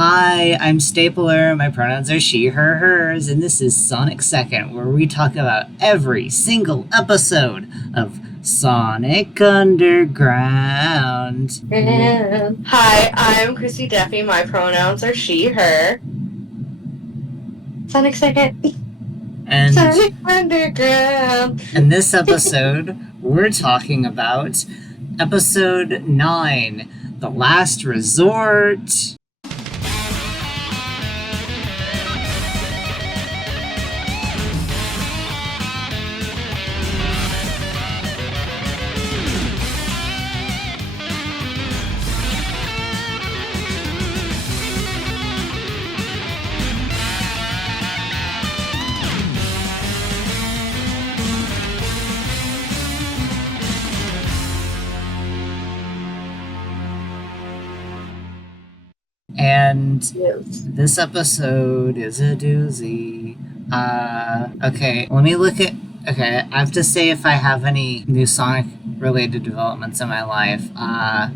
Hi, I'm Stapler. My pronouns are she, her, hers, and this is Sonic Second, where we talk about every single episode of Sonic Underground. Hi, I'm Chrissy Duffy. My pronouns are she, her. Sonic Second. And Sonic Underground. in this episode, we're talking about episode 9, The Last Resort. And this episode is a doozy. Okay, let me look at... Okay, I have to say if I have any new Sonic-related developments in my life. I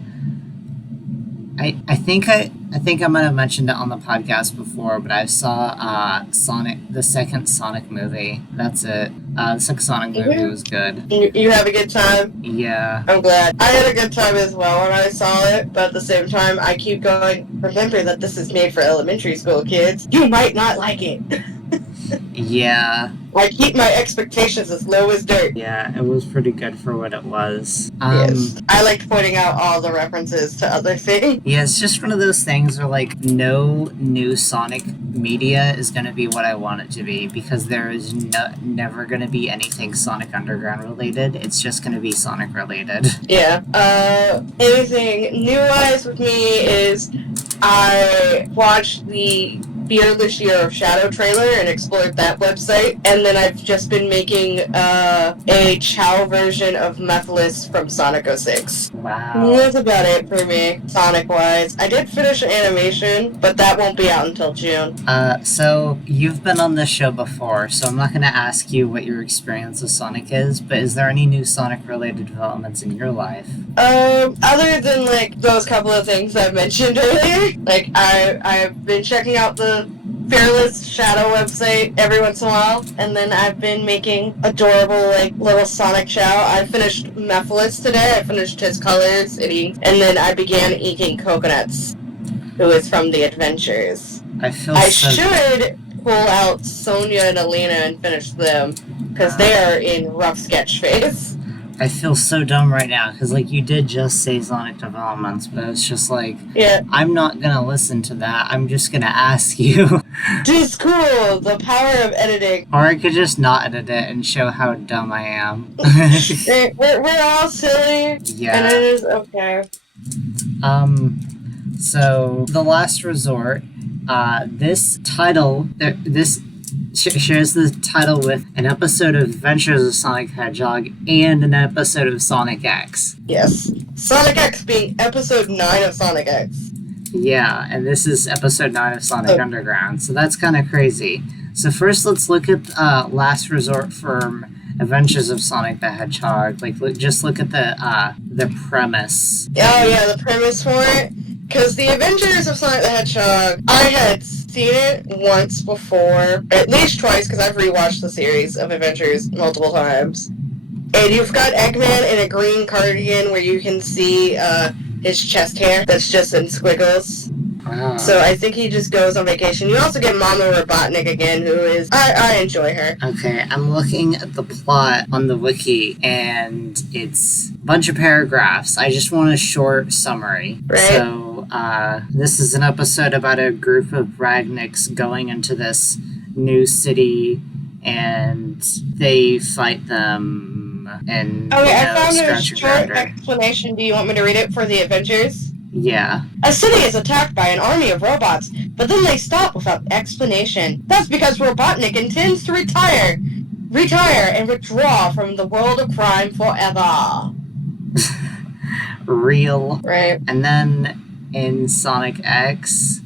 think I might have mentioned it on the podcast before, but I saw Sonic, the second Sonic movie. That's it. The second Sonic movie was good. You have a good time? Yeah. I'm glad. I had a good time as well when I saw it, but at the same time, I keep going, remember that this is made for elementary school kids. You might not like it. Yeah. I keep my expectations as low as dirt. Yeah, it was pretty good for what it was. Yes. I liked pointing out all the references to other things. Yeah, it's just one of those things where, like, no new Sonic media is going to be what I want it to be, because there is never going to be anything Sonic Underground related. It's just going to be Sonic related. Yeah. Anything new-wise with me is I watched the Fearless Year of Shadow trailer and explored that website, and then I've just been making a Chow version of Mephiles from Sonic 06. Wow. That's about it for me, Sonic-wise. I did finish an animation, but that won't be out until June. So you've been on this show before, so I'm not going to ask you what your experience with Sonic is, but is there any new Sonic-related developments in your life? Other than, like, those couple of things I mentioned earlier, like, I've been checking out the Fearless Shadow website every once in a while, and then I've been making adorable, like, little Sonic Chow. I finished Mephiles today, I finished his colors, and then I began eating coconuts, who is from the Adventures. I should pull out Sonia and Elena and finish them, because they are in rough sketch phase. I feel so dumb right now, because, like, you did just say Sonic Developments, but it's just like, yeah. I'm not going to listen to that. I'm just going to ask you. It's cool, the power of editing. Or I could just not edit it and show how dumb I am. we're all silly, yeah. And it is okay. So, The Last Resort, this title, this shares the title with an episode of Adventures of Sonic the Hedgehog and an episode of Sonic X. Yes. Sonic X being episode 9 of Sonic X. Yeah, and this is episode 9 of Sonic Underground, so that's kind of crazy. So first let's look at Last Resort from Adventures of Sonic the Hedgehog. Like, just look at the premise. Oh yeah, the premise for it. Because the Adventures of Sonic the Hedgehog, I had seen it once before, at least twice, because I've rewatched the series of Adventures multiple times. And you've got Eggman in a green cardigan where you can see his chest hair that's just in squiggles. Wow. So I think he just goes on vacation. You also get Mama Robotnik again, who is... I enjoy her. Okay, I'm looking at the plot on the wiki, and it's a bunch of paragraphs. I just want a short summary. Right. So, this is an episode about a group of Ragniks going into this new city, and they fight them, and... Okay, I found a short explanation. Do you want me to read it for the Adventures? Yeah. A city is attacked by an army of robots, but then they stop without explanation. That's because Robotnik intends to retire and withdraw from the world of crime forever. Real. Right. And then in Sonic X,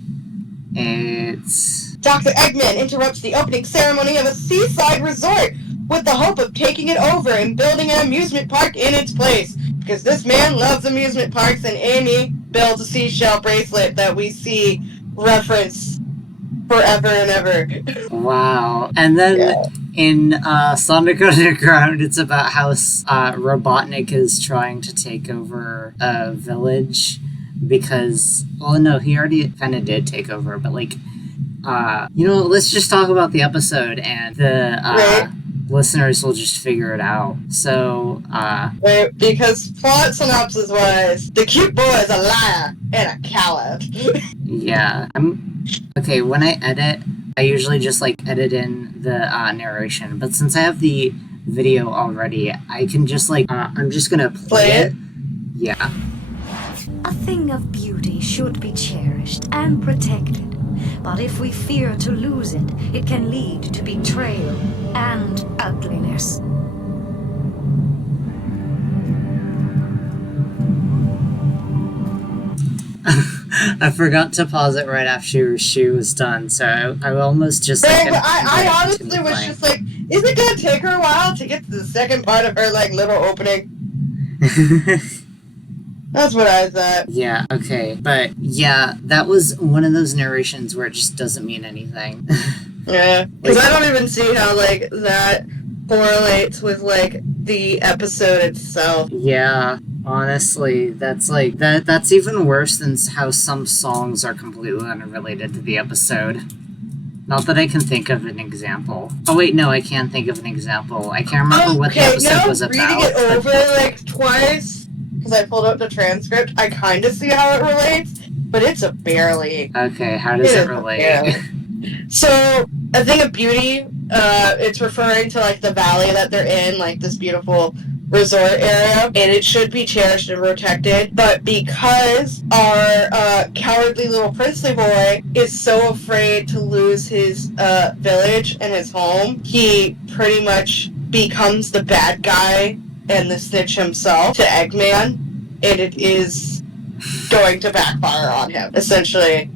it's... Dr. Eggman interrupts the opening ceremony of a seaside resort with the hope of taking it over and building an amusement park in its place. Because this man loves amusement parks, and Amy builds a seashell bracelet that we see reference forever and ever. Wow. And then Yeah. in Sonic Underground, it's about how Robotnik is trying to take over a village because, well, no, he already kind of did take over, but like, let's just talk about the episode and the Right. listeners will just figure it out. So, Right, because plot synopsis was the cute boy is a liar and a coward. yeah. Okay, when I edit, I usually just like edit in the narration, but since I have the video already, I can just like, I'm just gonna play it. Yeah. A thing of beauty should be cherished and protected. But if we fear to lose it, it can lead to betrayal and ugliness. I forgot to pause it right after she was done, so I almost just like. Right, but I honestly was just like, is it gonna take her a while to get to the second part of her like little opening? That's what I thought. Yeah, okay. But yeah, that was one of those narrations where it just doesn't mean anything. Yeah, because I don't even see how like that correlates with like the episode itself. Yeah, honestly, that's like that's even worse than how some songs are completely unrelated to the episode. Not that I can think of an example. Oh wait, no, I can think of an example. I can't remember what the episode was about. Reading it over like twice, because I pulled up the transcript, I kind of see how it relates, but it's a barely. Okay, how does it relate? Yeah. So, A Thing of Beauty, it's referring to like the valley that they're in, like this beautiful resort area, and it should be cherished and protected, but because our cowardly little princely boy is so afraid to lose his village and his home, he pretty much becomes the bad guy and the snitch himself to Eggman, and it is going to backfire on him. Essentially,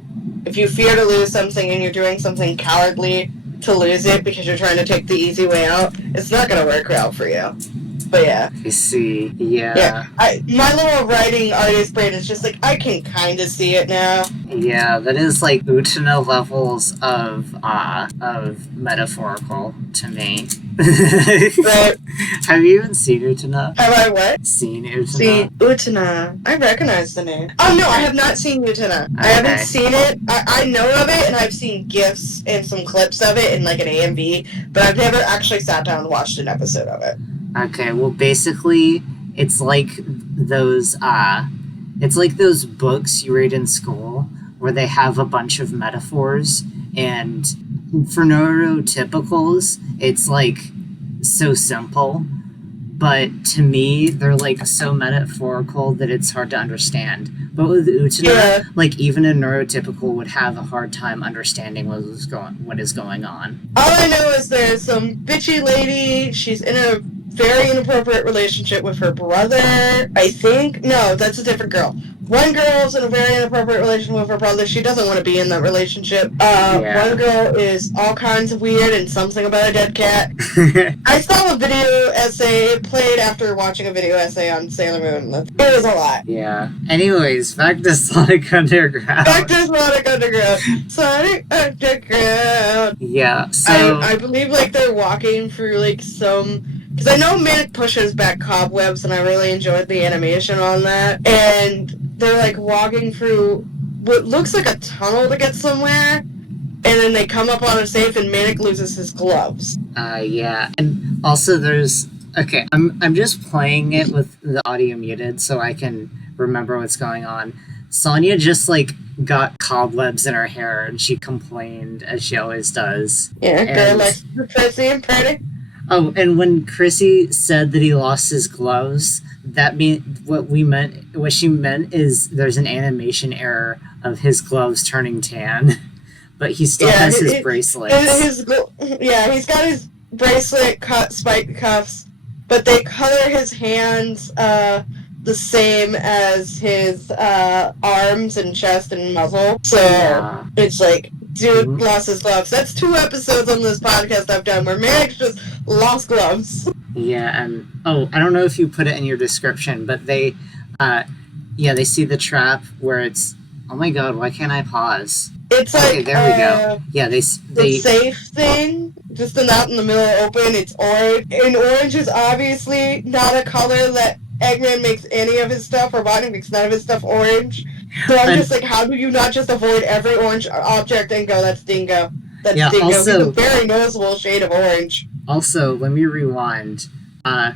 if you fear to lose something and you're doing something cowardly to lose it because you're trying to take the easy way out, it's not going to work out for you. But yeah. I see. Yeah. Yeah. My little writing artist brain is just like, I can kind of see it now. Yeah, that is like Utena levels of metaphorical to me. Right. Have you even seen Utena? Have I what? Seen Utena? See, Utena. I recognize the name. Oh no, I have not seen Utena. I haven't seen it. I know of it, and I've seen GIFs and some clips of it in like an AMV, but I've never actually sat down and watched an episode of it. Okay, well basically it's like those books you read in school where they have a bunch of metaphors, and for neurotypicals it's like so simple, but to me they're like so metaphorical that it's hard to understand. But with Utena, like even a neurotypical would have a hard time understanding what is going on. All I know is there's some bitchy lady, she's in a very inappropriate relationship with her brother, I think. No, that's a different girl. One girl's in a very inappropriate relationship with her brother. She doesn't want to be in that relationship. One girl is all kinds of weird and something about a dead cat. I saw a video essay. It played after watching a video essay on Sailor Moon. It was a lot. Yeah. Anyways, back to Sonic Underground. Sonic Underground. Yeah, so... I believe, like, they're walking through, like, some... Because I know Manic pushes back cobwebs, and I really enjoyed the animation on that. And they're, like, walking through what looks like a tunnel to get somewhere, and then they come up on a safe, and Manic loses his gloves. Yeah. And also there's... Okay, I'm just playing it with the audio muted so I can remember what's going on. Sonya just, like, got cobwebs in her hair, and she complained, as she always does. Yeah, they're, like, pretty and pretty. Oh, and when Chrissy said that he lost his gloves, that what she meant is there's an animation error of his gloves turning tan, but he still has his bracelets. He's got his bracelet spiked cuffs, but they color his hands the same as his arms and chest and muzzle. So it's like, dude lost his gloves. That's 2 episodes on this podcast I've done where Manic just lost gloves. Yeah, and I don't know if you put it in your description, but they see the trap where it's, oh my god, why can't I pause? It's like Okay, there we go. Yeah, the they safe thing, just out in the middle open. It's orange, and orange is obviously not a color that Eggman makes any of his stuff, or Bonnie makes none of his stuff orange. So I'm And- just like, how do you not just avoid every orange object and go, that's Dingo? That's Yeah, Dingo. also- He's a very noticeable shade of orange. Also, let me rewind.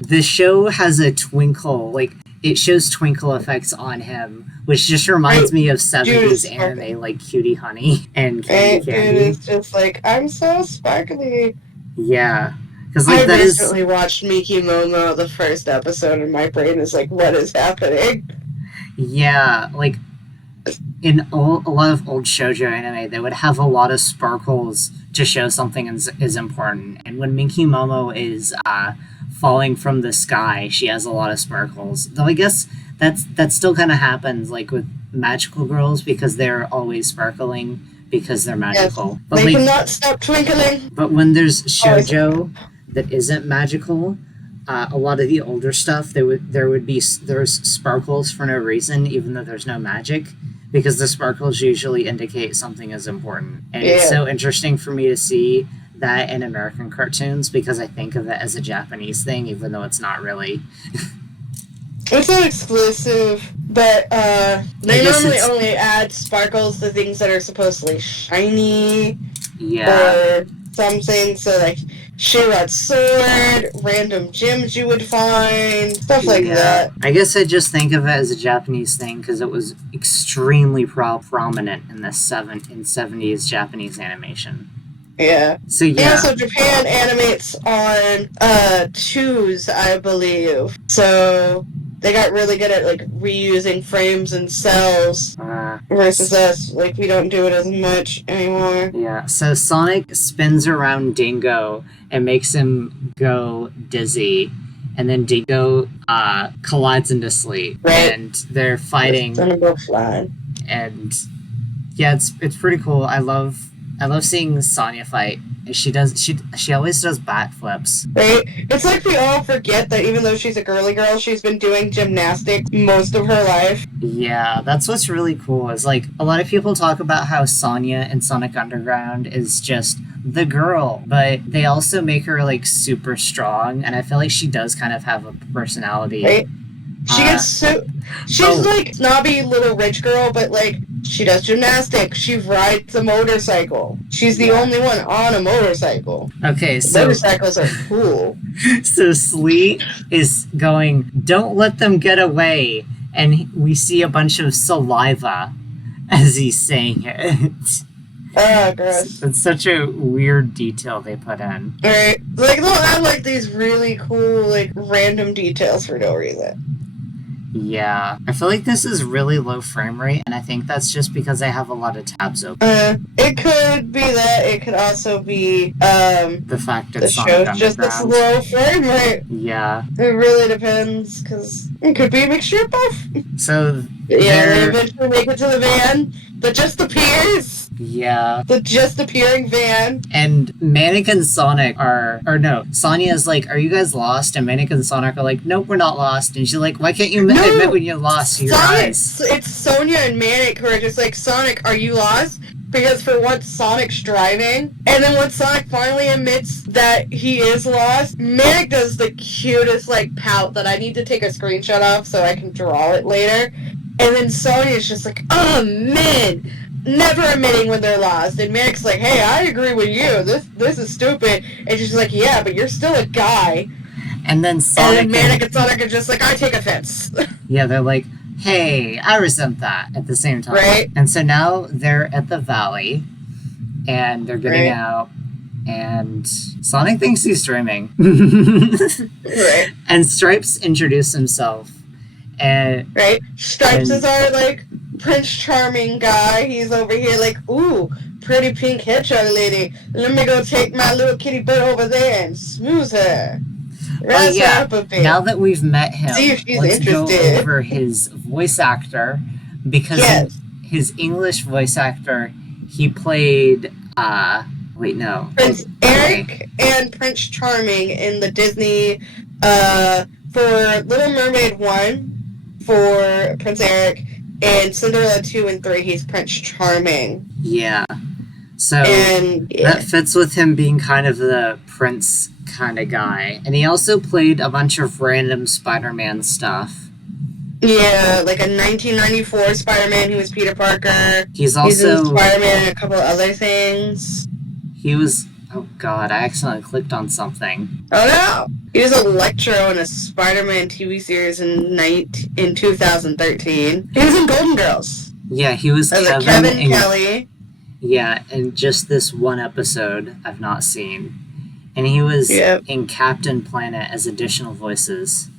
The show has a twinkle, like, it shows twinkle effects on him, which just reminds me of 70s Dude, anime like Cutie Honey and And Candy dude Candy. is just like, I'm so sparkly. Yeah. Because, I like, that is. recently watched Miki Momo, the first episode, and my brain is like, what is happening? Yeah, like, in a lot of old shoujo anime, they would have a lot of sparkles to show something is important. And when Minky Momo is falling from the sky, she has a lot of sparkles. Though I guess that still kind of happens, like, with magical girls, because they're always sparkling because they're magical. But, They like, cannot stop twinkling. but when there's shoujo that isn't magical, a lot of the older stuff there's sparkles for no reason, even though there's no magic, because the sparkles usually indicate something is important. And it's Yeah. so interesting for me to see that in American cartoons, because I think of it as a Japanese thing, even though it's not really. It's not exclusive, but they guess normally it's- only add sparkles to things that are supposedly shiny Yeah. or something. So like Shira's sword, random gems you would find, stuff like that. I guess I just think of it as a Japanese thing because it was extremely prominent in the 70s Japanese animation. Yeah. So Yeah, yeah. so Japan animates on twos, I believe. So they got really good at like reusing frames and cells versus us. Like we don't do it as much anymore. Yeah, so Sonic spins around Dingo and makes him go dizzy, and then Dingo collides into sleep, Right. and they're fighting, It's gonna go fly. and yeah, it's pretty cool. I love seeing Sonya fight. She always does backflips. Right? It's like we all forget that even though she's a girly girl, she's been doing gymnastics most of her life. Yeah, that's what's really cool. Is like a lot of people talk about how Sonya in Sonic Underground is just the girl, but they also make her like super strong, and I feel like she does kind of have a personality. Right? She gets so... She's oh. like snobby little rich girl, but like she does gymnastics. She rides a motorcycle. She's the Yeah. only one on a motorcycle. Okay, so Motorcycles are cool. so Sleet is going, "Don't let them get away," and we see a bunch of saliva as he's saying it. Ah, gross. It's such a weird detail they put in. Alright. Like they'll add like these really cool, like random details for no reason. Yeah, I feel like this is really low frame rate, and I think that's just because I have a lot of tabs open. It could be that. It could also be The fact the that show's Sonic just a Underground. slow frame rate. Yeah. It really depends, because it could be a mixture of both. So Yeah, they They're- eventually make it to the van that just appears. yeah. The just appearing van. And Manic and Sonic Sonya's like, "Are you guys lost?" And Manic and Sonic are like, "Nope, we're not lost." And she's like, "Why can't you admit when you're lost to your Sonic, eyes?" it's Sonya and Manic who are just like, Sonic, are you lost? Because for once Sonic's driving, and then when Sonic finally admits that he is lost, Manic does the cutest like pout that I need to take a screenshot of so I can draw it later. And then Sonya's just like, oh man, never admitting when they're lost. And Manic's like, hey, I agree with you. This is stupid. And she's like, yeah, but you're still a guy. And then And Sonic then Manic and Sonic are just like, I take offense. yeah, they're like, "Hey, I resent that," at the same time. Right. And so now they're at the valley, and they're getting Right. out, and Sonic thinks he's dreaming. Right. And Stripes introduced himself, and Right? Stripes And- is our, like, Prince Charming guy. He's over here like, ooh, pretty pink hedgehog lady. Let me go take my little kitty butt over there and smooth her. Razz her yeah. up a bit. Now that we've met him, See if she's let's go interested. over his voice actor, because Yes. his English voice actor, he played wait, no. Prince Okay. Eric and Prince Charming in the Disney, for Little Mermaid 1, for Prince Eric, in Cinderella 2 and 3, he's Prince Charming. Yeah. So And that fits with him being kind of the prince kind of guy. And he also played a bunch of random Spider-Man stuff. yeah, like a 1994 Spider-Man, he was Peter Parker. He's He's in also Spider-Man and a couple other things. he was oh god, I accidentally clicked on something. Oh no! He was Electro in a Spider-Man TV series in 2013. He was in Golden Girls. Yeah, he was As a Kevin Kevin in, Kelly. yeah, and just this one episode I've not seen. And he was Yep. in Captain Planet as additional voices.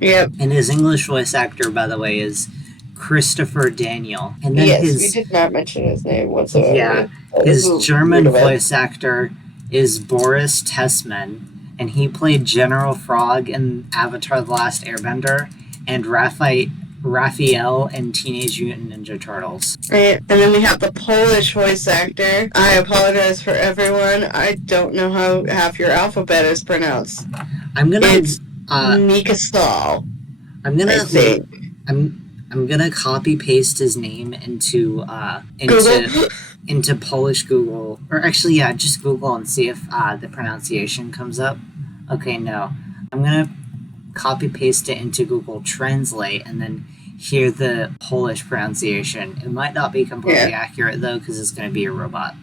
Yep. And his English voice actor, by the way, is Christopher Daniel. And then Yes, we his did not mention his name whatsoever. Yeah, That his was German weird of it. voice actor is Boris Tessman, and he played General Frog in Avatar: The Last Airbender and Raphael in Teenage Mutant Ninja Turtles. Right. And then we have the Polish voice actor. I apologize for everyone. I don't know how half your alphabet is pronounced. I'm gonna It's uh, Mika Stahl, I'm gonna I think. I'm gonna copy paste his name into Google. into Polish Google, or actually, yeah, just Google and see if the pronunciation comes up. Okay, no, I'm gonna copy paste it into Google Translate and then hear the Polish pronunciation. It might not be completely accurate though, because it's gonna be a robot.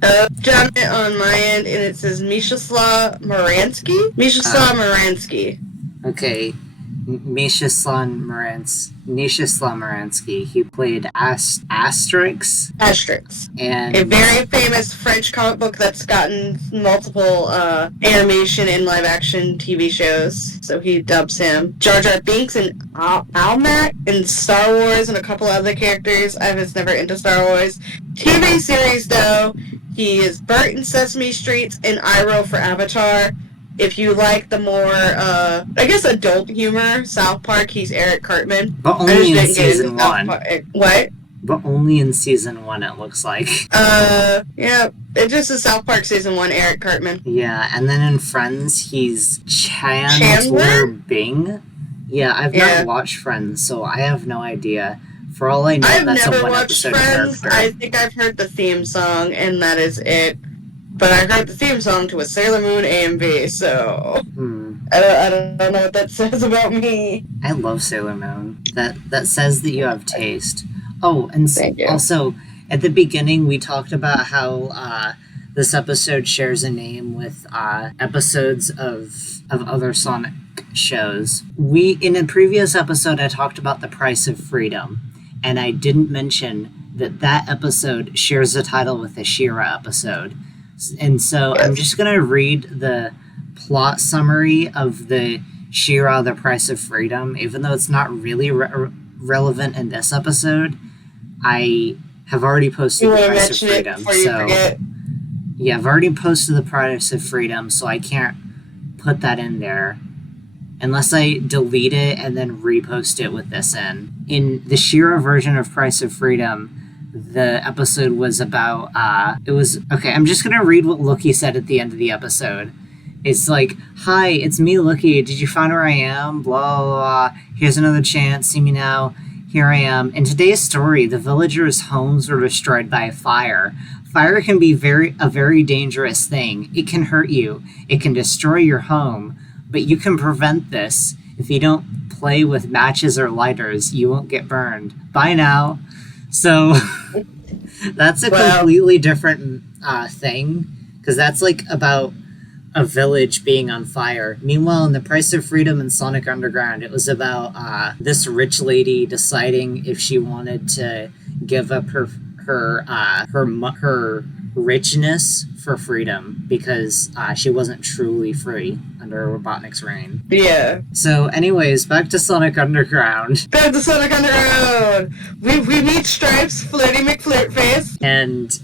Found it on my end, and it says Mieczysław Moransky. Mieczysław Moransky. Okay, Mieczysław Moransky. He played Asterix Asterix. and A very famous French comic book that's gotten multiple animation and live action TV shows. So he dubs him. Jar Jar Binks and Almac in Star Wars and a couple other characters. I was never into Star Wars. TV series though, he is Bert in Sesame Street and Iroh for Avatar. If you like the more, I guess, adult humor, South Park, he's Eric Cartman. but I just only in didn't get into season South one. Park. What? But only in season one, it looks like. Yeah, it just is South Park season 1, Eric Cartman. Yeah, and then in Friends, he's Chandler Chandler? Bing. Yeah, I've Yeah. not watched Friends, so I have no idea. For all I know, I've that's a never one watched episode Friends. character. I think I've heard the theme song, and that is it. But I heard the theme song to a Sailor Moon AMV, so I don't know what that says about me. I love Sailor Moon. That says that you have taste. Oh, and Thank you. also at the beginning we talked about how this episode shares a name with episodes of other Sonic shows. In a previous episode I talked about The Price of Freedom, and I didn't mention that episode shares a title with the She-Ra episode. And so I'm just going to read the plot summary of the She-Ra: The Price of Freedom. Even though it's not really relevant in this episode, I have already posted You The want to Price of mention it Freedom. before you So forget? yeah, I've already posted The Price of Freedom, so I can't put that in there unless I delete it and then repost it with this in. In the She-Ra version of Price of Freedom, the episode was about, okay, I'm just gonna read what Loki said at the end of the episode. It's like, "Hi, it's me, Loki. Did you find where I am? Blah, blah, blah. Here's another chance. See me now. Here I am. In today's story, the villagers' homes were destroyed by a fire. Fire can be a very dangerous thing. It can hurt you. It can destroy your home. But you can prevent this. If you don't play with matches or lighters, you won't get burned. Bye now." So that's a completely different thing, because that's like about a village being on fire. Meanwhile, in The Price of Freedom and Sonic Underground, it was about this rich lady deciding if she wanted to give up her richness for freedom, because she wasn't truly free under Robotnik's reign. Yeah. So anyways, back to Sonic Underground. Back to Sonic Underground! We meet Stripes, Flirty McFlirtface. And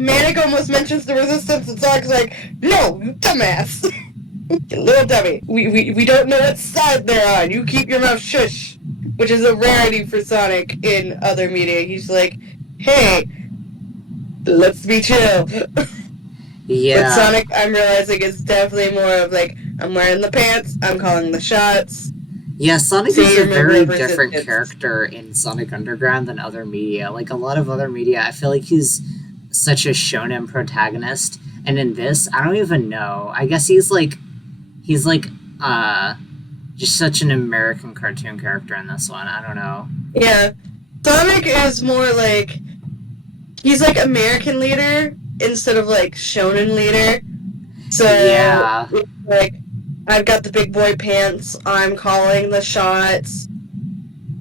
Manic almost mentions the Resistance, and Sonic's like, "No, you dumbass." You little dummy. We don't know what side they're on. You keep your mouth shush. Which is a rarity for Sonic in other media. He's like, "Hey, let's be chill." yeah. But Sonic, I'm realizing, is definitely more of like, I'm wearing the pants, I'm calling the shots. Yeah, Sonic is a Savior very of different Resistance. character in Sonic Underground than other media. Like, a lot of other media, I feel like he's such a shonen protagonist. And in this, I don't even know. I guess he's like, just such an American cartoon character in this one. I don't know. Yeah. Sonic is more like, he's like American leader instead of like shonen leader. So, Yeah. it's like, I've got the big boy pants, I'm calling the shots.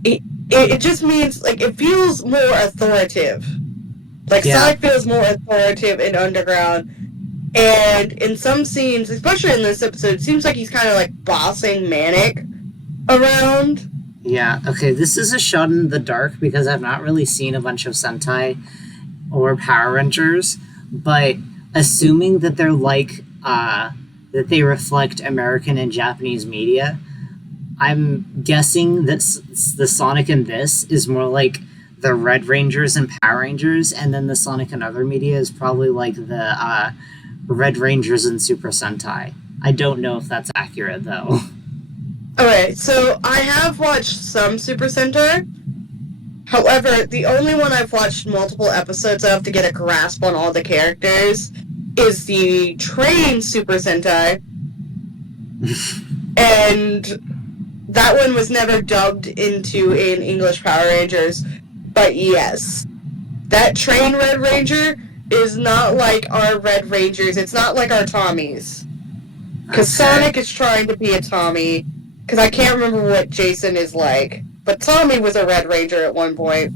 It just means, like, it feels more authoritative. Like, Yeah. Sonic feels more authoritative in Underground. And in some scenes, especially in this episode, it seems like he's kind of like bossing Manic around. Yeah, okay, this is a shot in the dark because I've not really seen a bunch of Sentai or Power Rangers, but assuming that they're like, that they reflect American and Japanese media, I'm guessing that the Sonic in this is more like the Red Rangers and Power Rangers, and then the Sonic in other media is probably like the Red Rangers and Super Sentai. I don't know if that's accurate, though. Okay, so I have watched some Super Sentai. However, the only one I've watched multiple episodes of to get a grasp on all the characters is the Train Super Sentai. And that one was never dubbed into in English Power Rangers. But yes, that Train Red Ranger is not like our Red Rangers. It's not like our Tommies. Because Okay. Sonic is trying to be a Tommy. Because I can't remember what Jason is like. But Tommy was a Red Ranger at one point.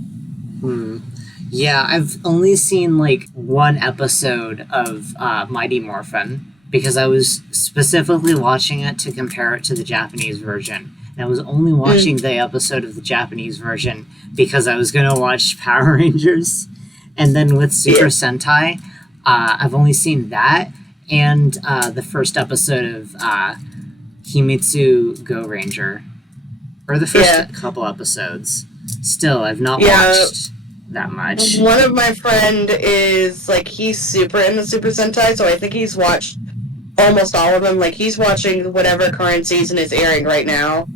Yeah, I've only seen like one episode of Mighty Morphin because I was specifically watching it to compare it to the Japanese version. And I was only watching the episode of the Japanese version because I was going to watch Power Rangers. And then with Super Sentai, I've only seen that and the first episode of Himitsu Go Ranger. Or the first couple episodes. Still, I've not watched that much. One of my friend is, like, he's super into Super Sentai, so I think he's watched almost all of them. Like, he's watching whatever current season is airing right now.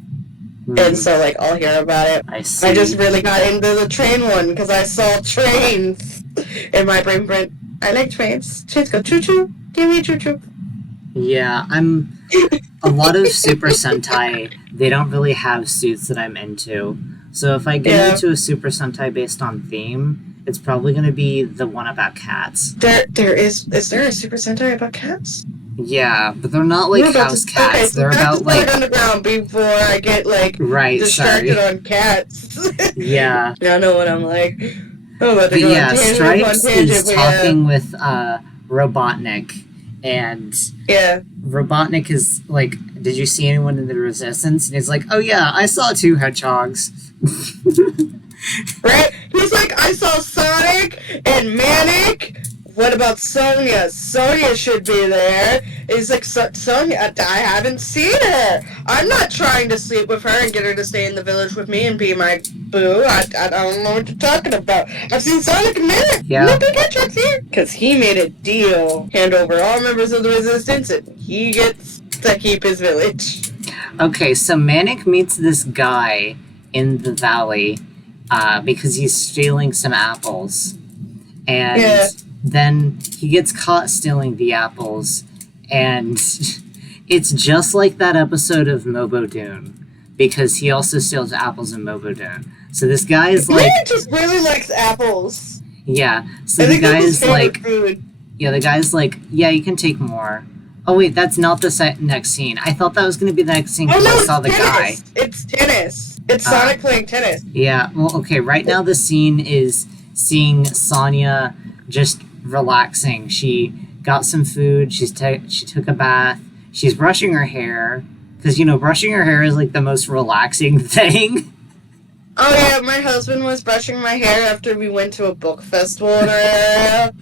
And so, like, I'll hear about it. I see. I just really got into the train one, because I saw trains. And my brain went, I like trains. Trains go choo-choo. Give me choo-choo. Yeah, a lot of Super Sentai, they don't really have suits that I'm into. So if I get into a Super Sentai based on theme, it's probably going to be the one about cats. Is there a Super Sentai about cats? Yeah, but they're not like house cats. Okay, so They're that's about like... Underground before I get, like, Right, distracted sorry. on cats. Yeah. I know what I'm like. I'm about to But go yeah, on tangent, Stripes on tangent, is but talking with Robotnik, and yeah. Robotnik is like, did you see anyone in the Resistance? And he's like, oh yeah, I saw 2 hedgehogs. Right? He's like, I saw Sonic and Manic. What about Sonya? Sonya should be there. He's like, Sonya, I haven't seen her. I'm not trying to sleep with her and get her to stay in the village with me and be my boo. I don't know what you're talking about. I've seen Sonic and Manic. Yeah. No big hedgehogs here. Because he made a deal. Hand over all members of the Resistance and he gets to keep his village. Okay, so Manic meets this guy in the valley because he's stealing some apples. And then he gets caught stealing the apples. And it's just like that episode of Mobodoon because he also steals apples in Mobodoon. So this guy is like... Manic just really likes apples. Yeah, so I the think guy that's his is favorite like... food. Yeah, the guy's like, yeah, you can take more. Oh wait, that's not the next scene. I thought that was going to be the next scene Oh because no, I saw the guy. tennis. It's tennis. It's Sonic playing tennis. Yeah, well, okay, right now the scene is seeing Sonya just relaxing. She got some food, she took a bath, she's brushing her hair, because, you know, brushing her hair is like the most relaxing thing. Oh yeah, my husband was brushing my hair after we went to a book festival in our area.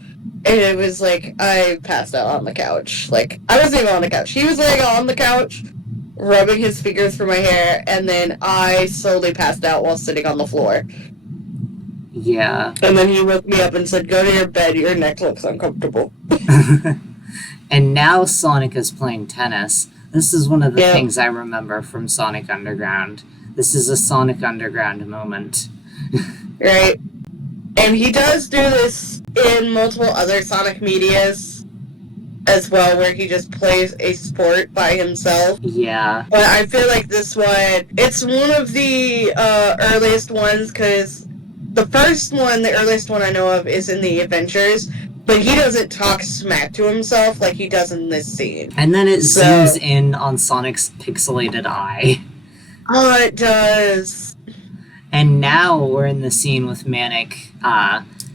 And it was like, I passed out on the couch. Like, I wasn't even on the couch. He was laying on the couch, rubbing his fingers through my hair, and then I slowly passed out while sitting on the floor. Yeah. And then he woke me up and said, go to your bed, your neck looks uncomfortable. And now Sonic is playing tennis. This is one of the Yeah. things I remember from Sonic Underground. This is a Sonic Underground moment. Right. And he does do this in multiple other Sonic medias as well, where he just plays a sport by himself. Yeah. But I feel like this one, it's one of the earliest ones, because the first one, the earliest one I know of, is in the Adventures, but he doesn't talk smack to himself like he does in this scene. And then it So- zooms in on Sonic's pixelated eye. Oh, it does. And now we're in the scene with Manic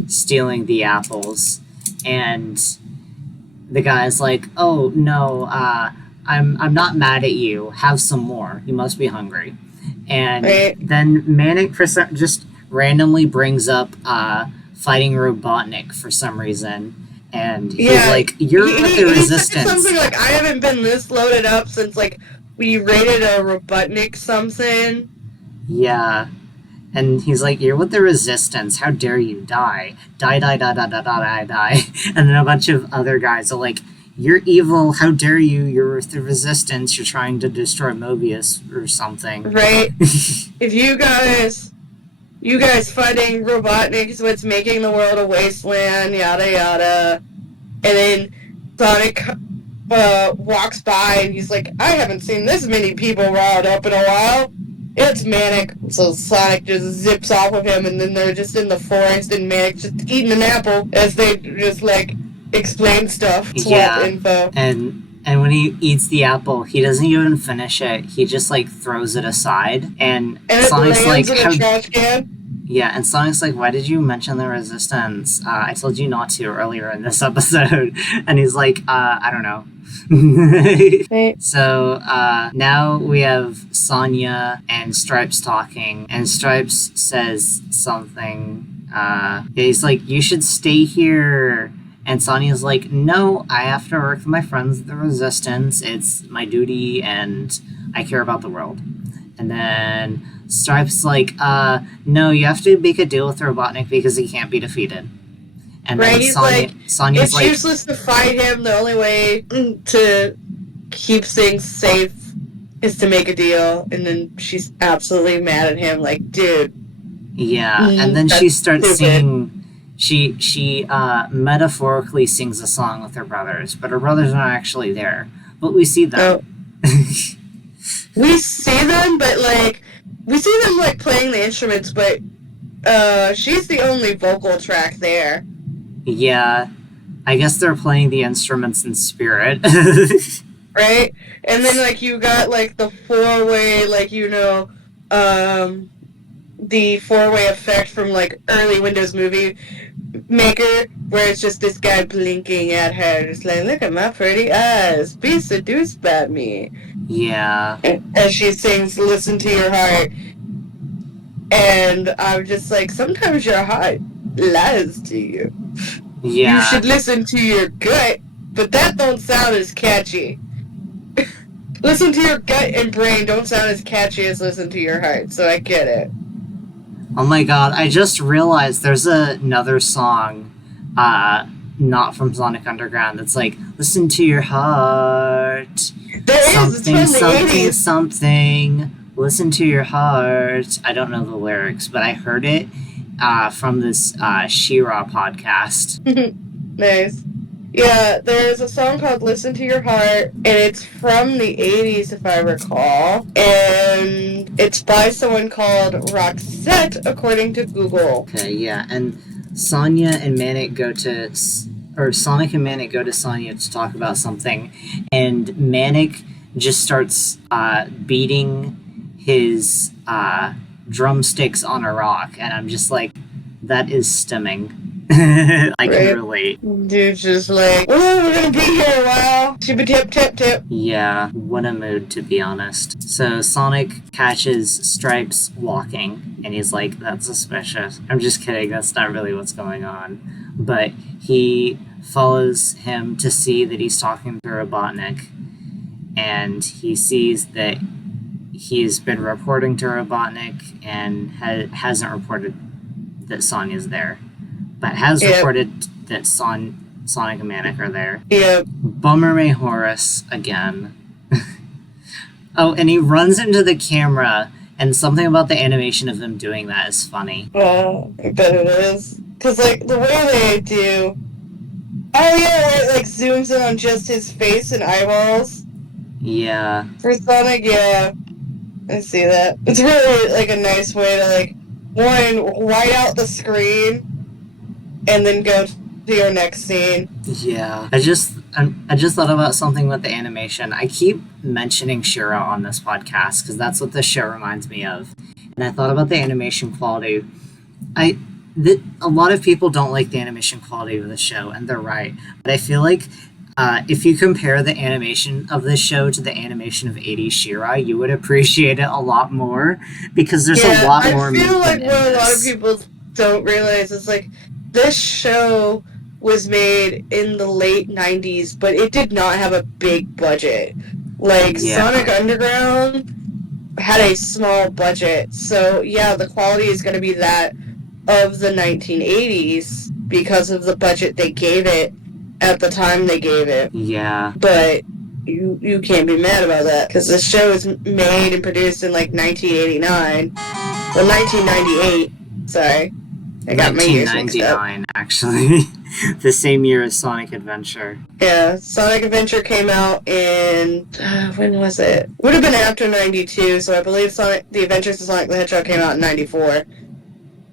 stealing the apples, and the guy's like, "Oh no, I'm not mad at you. Have some more. You must be hungry." And Right. then Manic just randomly brings up fighting Robotnik for some reason, and he's Yeah, like, "You're with the He said Resistance." something like, I haven't been this loaded up since, like, we raided a Robotnik something. Yeah. And he's like, "You're with the Resistance. How dare you die? Die, die, die, die, die, die, die, die." And then a bunch of other guys are like, "You're evil. How dare you? You're with the Resistance. You're trying to destroy Mobius or something." Right? If you guys fighting Robotnik is what's making the world a wasteland, yada yada. And then Sonic walks by and he's like, I haven't seen this many people riled up in a while. It's Manic. So Sonic just zips off of him, and then they're just in the forest, and Manic's just eating an apple as they just, like, explain stuff, swap Yeah. info. And when he eats the apple, he doesn't even finish it. He just like throws it aside, and And it Sonic's like, lands in "How a trash can. Yeah, and Sonic's like, "Why did you mention the Resistance? I told you not to earlier in this episode." And he's like, "I don't know." Right. So now we have Sonya and Stripes talking, and Stripes says something. He's like, "You should stay here." And Sonya's like, "No, I have to work with my friends at the Resistance. It's my duty, and I care about the world." And then Stripes like, "No, you have to make a deal with Robotnik because he can't be defeated." And Right, then he's Sonya's It's like, useless to fight him. The only way to keep things safe is to make a deal. And then she's absolutely mad at him, like, dude. yeah. And then she That's starts stupid. singing. She metaphorically sings a song with her brothers, but her brothers aren't actually there. But we see them. We see them, but, like, we see them, like, playing the instruments, but she's the only vocal track there. Yeah. I guess they're playing the instruments in spirit. Right? And then, like, you got, like, the four-way, like, the four-way effect from, like, early Windows Movie Maker, where it's just this guy blinking at her, just like, look at my pretty eyes, be seduced by me. Yeah. As she sings, listen to your heart. And I'm just like, sometimes your heart lies to you. Yeah. You should listen to your gut, but that don't sound as catchy. Listen to your gut and brain don't sound as catchy as listen to your heart, so I get it. Oh my god, I just realized there's another song, not from Sonic Underground, that's like, listen to your heart. There is, it's from the something, 80s. something. Listen to your heart. I don't know the lyrics, but I heard it from this She-Ra podcast. Nice. Yeah, there's a song called Listen to Your Heart, and it's from the 80s, if I recall. And it's by someone called Roxette, according to Google. Okay, yeah, and Sonya and Manic go to, or Sonic and Manic go to Sonya to talk about something, and Manic just starts beating his drumsticks on a rock, and I'm just like, that is stimming. I Right. can relate. Dude's just like, oh, we're gonna be here a while. Chippy tip tip tip. Yeah, what a mood, to be honest. So Sonic catches Stripes walking, and he's like, that's suspicious. I'm just kidding, that's not really what's going on. But he follows him to see that he's talking to Robotnik, and he sees that he's been reporting to Robotnik and hasn't reported that Sonya's there, but has Yep. reported that Sonic and Manic are there. Yeah. Bummer May Horus again. Oh, and he runs into the camera, and something about the animation of him doing that is funny. I bet it is. Because, like, the way they do... Oh, yeah, where it, like, zooms in on just his face and eyeballs. Yeah. For Sonic, yeah. I see that. It's really, like, a nice way to, like, one, white out the screen, and then go to your next scene. Yeah. I just thought about something with the animation. I keep mentioning Shira on this podcast, because that's what this show reminds me of. And I thought about the animation quality. A lot of people don't like the animation quality of the show, and they're right. But I feel like if you compare the animation of this show to the animation of 80s She-Ra, you would appreciate it a lot more, because there's a lot more I feel like movement what in a lot of this. people don't realize is, like, this show was made in the late 90s, but it did not have a big budget. Like, Yeah. Sonic Underground had a small budget, so yeah, the quality is going to be that of the 1980s because of the budget they gave it at the time they gave it. Yeah. But you can't be mad about that, because this show was made and produced in, like, 1989. Well, 1998. Sorry. I got my years mixed up. 1999, actually. The same year as Sonic Adventure. Yeah, Sonic Adventure came out in... when was it? Would have been after 92, so I believe The Adventures of Sonic the Hedgehog came out in 94.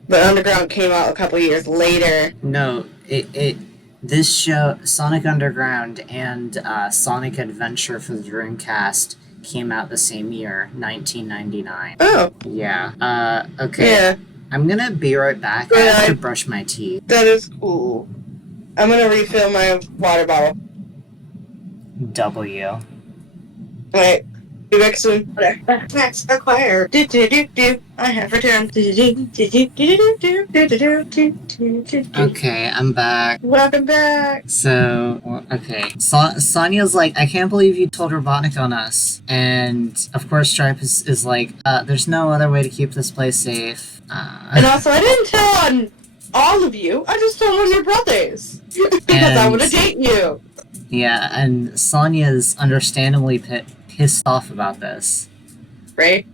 But Underground came out a couple years later. No, this show, Sonic Underground and Sonic Adventure for the Dreamcast came out the same year, 1999. Oh, Yeah. Okay. yeah, I'm gonna be right back. I have to brush my teeth. that is cool. I'm gonna refill my water bottle. W. Alright, be back soon. Max acquire. I have returned. Okay, I'm back. Welcome back. So, okay. Sonya's like, I can't believe you told Robotnik on us. And, of course, Stripe is like, there's no other way to keep this place safe. And also, I didn't tell on all of you. I just told on your brothers. Because I would have dated you. Yeah, and Sonya's understandably pissed off about this. Right?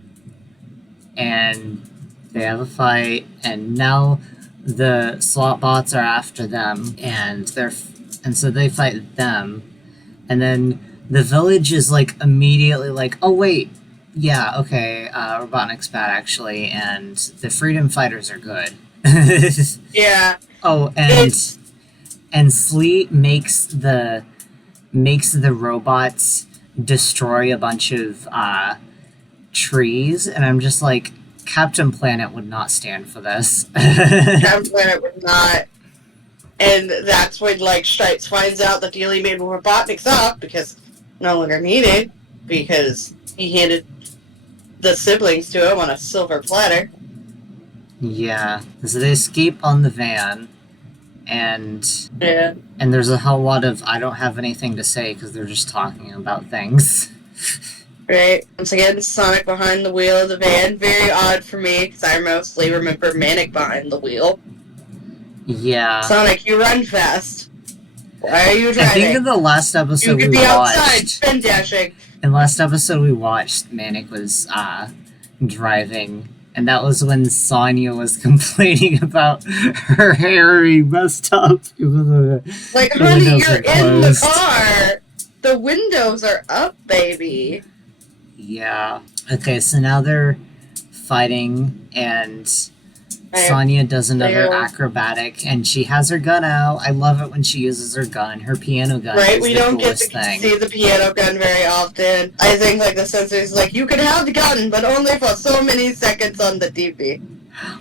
And they have a fight, and now the slot bots are after them, and so they fight them, and then the village is like immediately like, oh wait, yeah, okay, Robotnik's bad actually, and the freedom fighters are good. Yeah. Oh, and Sleet makes the robots destroy a bunch of trees, and I'm just like, Captain Planet would not stand for this. Captain Planet would not. And that's when, like, Stripes finds out that Dealey made Robotnik's up because no longer needed, because he handed the siblings to him on a silver platter. Yeah, so they escape on the van, and Yeah. there's a whole lot of I don't have anything to say because they're just talking about things. Right? Once again, Sonic behind the wheel of the van. Very odd for me, because I mostly remember Manic behind the wheel. Yeah. Sonic, you run fast. Why are you I driving? think in the last You episode could we be outside, watched, spin dashing. in the last episode we watched, Manic was driving, and that was when Sonya was complaining about her hair being messed up. Like, The honey, windows you're are in the closed. car. The windows are up, baby. Yeah. Okay, so now they're fighting, and Right. Sonya does another They are- acrobatic, and she has her gun out. I love it when she uses her gun. Her piano gun Right, is we the don't get coolest to thing. see the piano gun very often. I think, like, the sensor's like, you can have the gun, but only for so many seconds on the TV.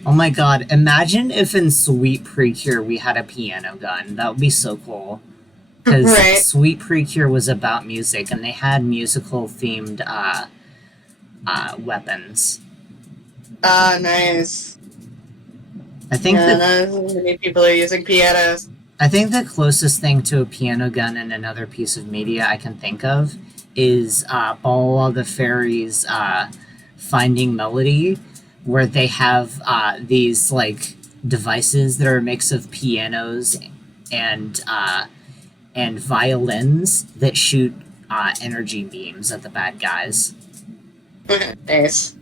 Oh my god, imagine if in Sweet Precure we had a piano gun. That would be so cool. Because Right. Sweet Precure was about music, and they had musical-themed weapons. Ah, nice. I think Yeah, that not as many people are using pianos. I think the closest thing to a piano gun in another piece of media I can think of is Bala the Fairies Finding Melody, where they have these like devices that are a mix of pianos and violins that shoot energy beams at the bad guys. Nice.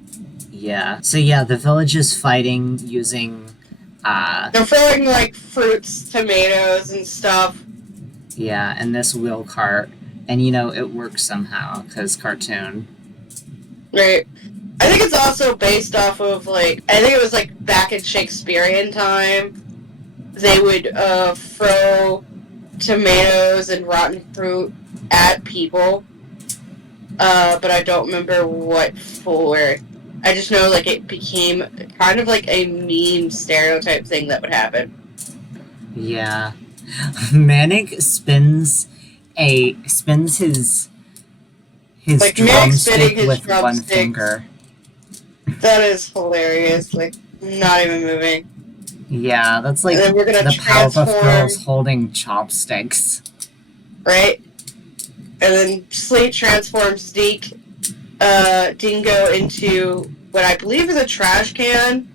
Yeah. So yeah, the village is fighting using They're throwing like fruits, tomatoes, and stuff. yeah, and this wheel cart. And you know, it works somehow, because cartoon. Right. I think it's also based off of like I think it was like back in Shakespearean time. They would throw tomatoes and rotten fruit at people. But I don't remember what for. I just know like it became kind of like a meme stereotype thing that would happen. Yeah. Manic spins his Like, Manic spinning drumstick his with one drumsticks. finger. That is hilarious. Like, not even moving. Yeah, that's like And then we're gonna the Powerpuff transform- Girls holding chopsticks. Right? And then Slate transforms Dingo into what I believe is a trash can,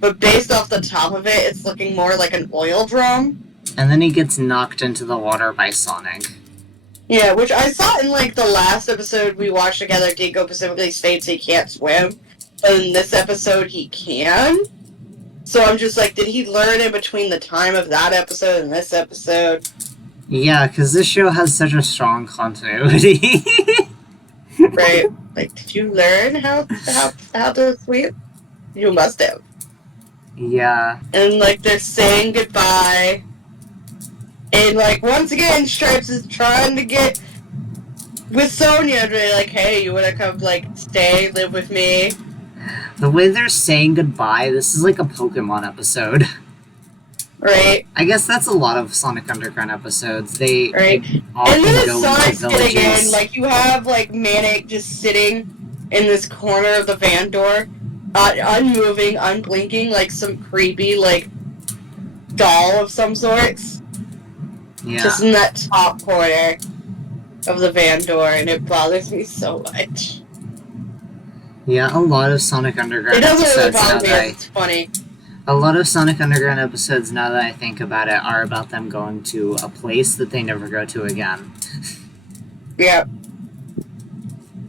but based off the top of it, it's looking more like an oil drum. And then he gets knocked into the water by Sonic. Yeah, which I saw in like the last episode we watched together, Dingo specifically states he can't swim, but in this episode he can. So I'm just like, did he learn in between the time of that episode and this episode? Yeah, because this show has such a strong continuity. Right? Like, did you learn how to swim? You must have. Yeah. And like they're saying goodbye. And like once again, Stripes is trying to get with Sonia to be like, hey, you wanna come like stay, live with me? The way they're saying goodbye, this is like a Pokemon episode. Right? I guess that's a lot of Sonic Underground episodes. They Right. often And then go as into Sonic's getting in, villages. like you have like Manic just sitting in this corner of the van door, unmoving, unblinking, like some creepy like doll of some sorts. Yeah. Just in that top corner of the van door, and it bothers me so much. Yeah, a lot of Sonic It Underground doesn't really episodes now bother me, that it's funny. a lot of Sonic Underground episodes, now that I think about it, are about them going to a place that they never go to again. Yeah.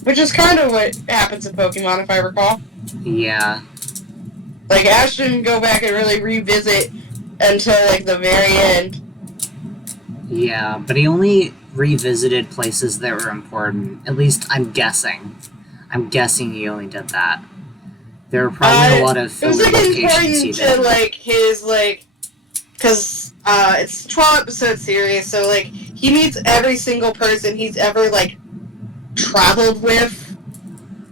Which is kind of what happens in Pokemon, if I recall. Yeah. Like, Ash didn't go back and really revisit until, like, the very end. Yeah, but he only revisited places that were important. At least I'm guessing. I'm guessing he only did that. There were probably a lot of It was, filler like, locations he important did. to, like, his, like... Because, it's a 12-episode series, so, like, he meets every single person he's ever, like, traveled with,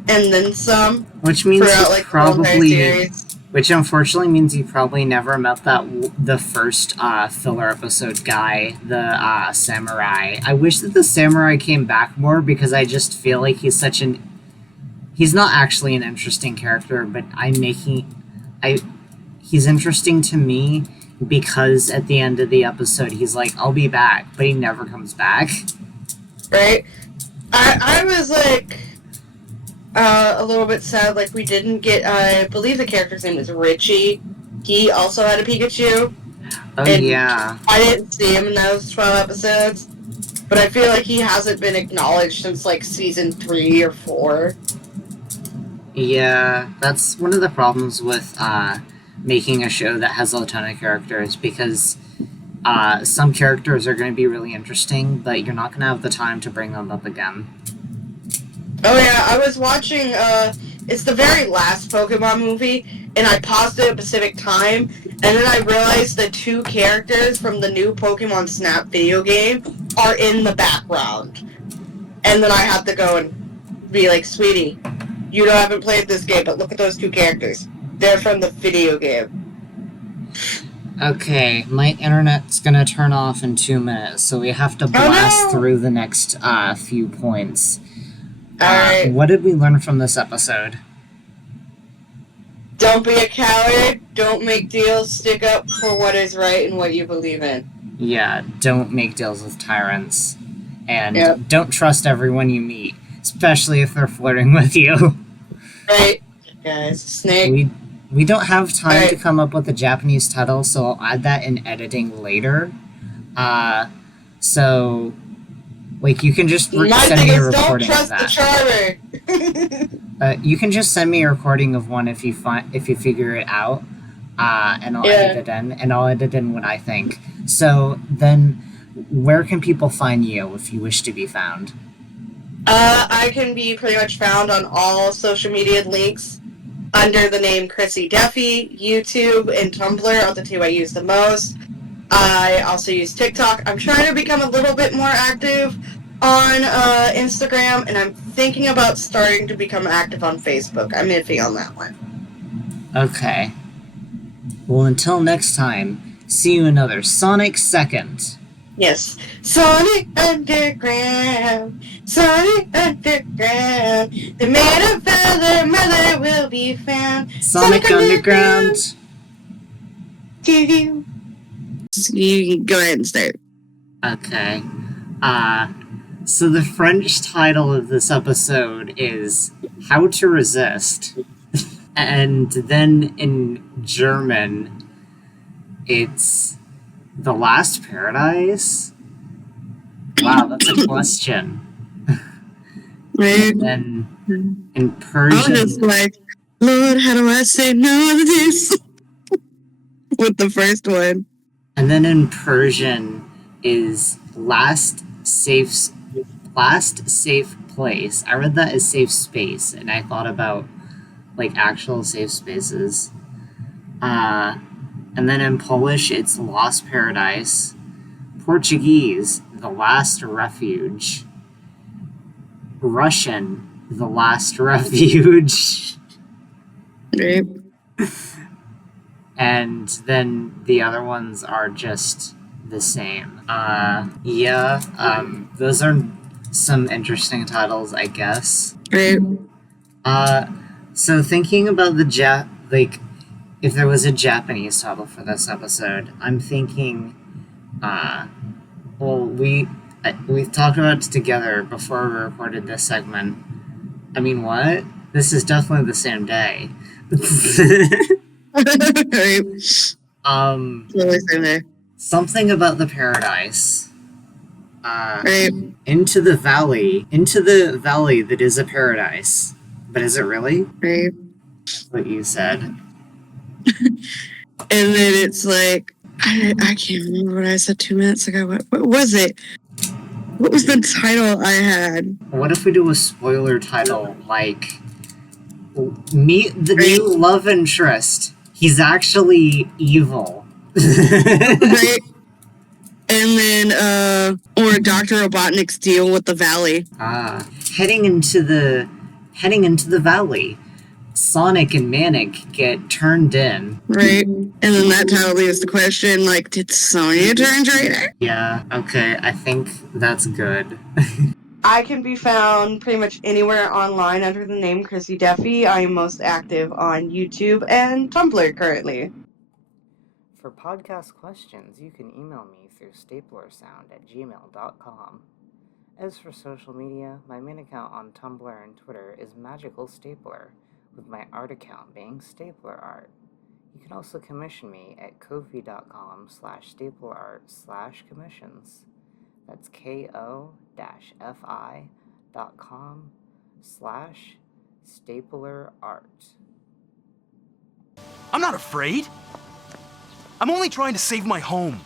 and then some, Which means throughout, he like, the whole entire probably... series. Which unfortunately means he probably never met the first filler episode guy, the samurai. I wish that the samurai came back more, because I just feel like he's such an... He's not actually an interesting character, but he's interesting to me because at the end of the episode he's like, I'll be back, but he never comes back. Right? I was, like... a little bit sad, like, we didn't get, I believe the character's name is Richie. He also had a Pikachu. Oh, And- yeah. I didn't see him in those 12 episodes, but I feel like he hasn't been acknowledged since, like, season 3 or 4. Yeah, that's one of the problems with making a show that has a ton of characters, because some characters are going to be really interesting, but you're not going to have the time to bring them up again. Oh yeah, I was watching, it's the very last Pokemon movie, and I paused it at Pacific Time, and then I realized the 2 characters from the new Pokemon Snap video game are in the background. And then I had to go and be like, sweetie, you haven't played this game, but look at those 2 characters. They're from the video game. Okay, my internet's going to turn off in 2 minutes, so we have to blast no! through the next few points. Alright. What did we learn from this episode? Don't be a coward, don't make deals, stick up for what is right and what you believe in. Yeah, don't make deals with tyrants. And Yep. don't trust everyone you meet, especially if they're flirting with you. Right? Guys, Snake. We don't have time Alright. to come up with a Japanese title, so I'll add that in editing later. So, like, you can just My send thing me a is, don't recording of trust the that. charmer. You can just send me a recording of one if you figure it out, and I'll edit it in, and I'll edit in what I think. So then, where can people find you if you wish to be found? I can be pretty much found on all social media links under the name Chrissy Duffy. YouTube and Tumblr are the two I use the most. I also use TikTok. I'm trying to become a little bit more active on Instagram, and I'm thinking about starting to become active on Facebook. I'm iffy on that one. Okay. Well, until next time, see you another Sonic Second. Yes. Sonic Underground. Sonic Underground. The man of father, mother will be found. Sonic Underground. You can go ahead and start. Okay. So the French title of this episode is How to Resist. And then in German, it's The Last Paradise? Wow, that's a question. Right. And then in I Persian... was just like, Lord, how do I say no to this? With the first one. And then in Persian is Last Safe Place. I read that as safe space, and I thought about like actual safe spaces. And then in Polish it's Lost Paradise. Portuguese, The Last Refuge. Russian, The Last Refuge. Right. And then the other ones are just the same. Those are some interesting titles, I guess. Right. So thinking about if there was a Japanese title for this episode, I'm thinking, we've talked about it together before we recorded this segment. I mean, what? This is definitely the same day. Right. Something about the paradise. Right. Into the valley that is a paradise. But is it really? Right. That's what you said. And then it's like, I can't remember what I said 2 minutes ago. What was it? What was the title I had? What if we do a spoiler title like Meet the New Love Interest? He's actually evil. Right. And then, or Dr. Robotnik's deal with the valley. Heading into the valley. Sonic and Manic get turned in. Right. And then that title leaves the question, like, did Sonya turn traitor? Yeah, okay, I think that's good. I can be found pretty much anywhere online under the name Chrissy Duffy. I am most active on YouTube and Tumblr currently. For podcast questions, you can email me through staplersound@gmail.com. As for social media, my main account on Tumblr and Twitter is Magical Stapler, with my art account being Stapler Art. You can also commission me at ko-fi.com/staplerart/commissions. That's ko-fi.com/staplerart. I'm not afraid. I'm only trying to save my home.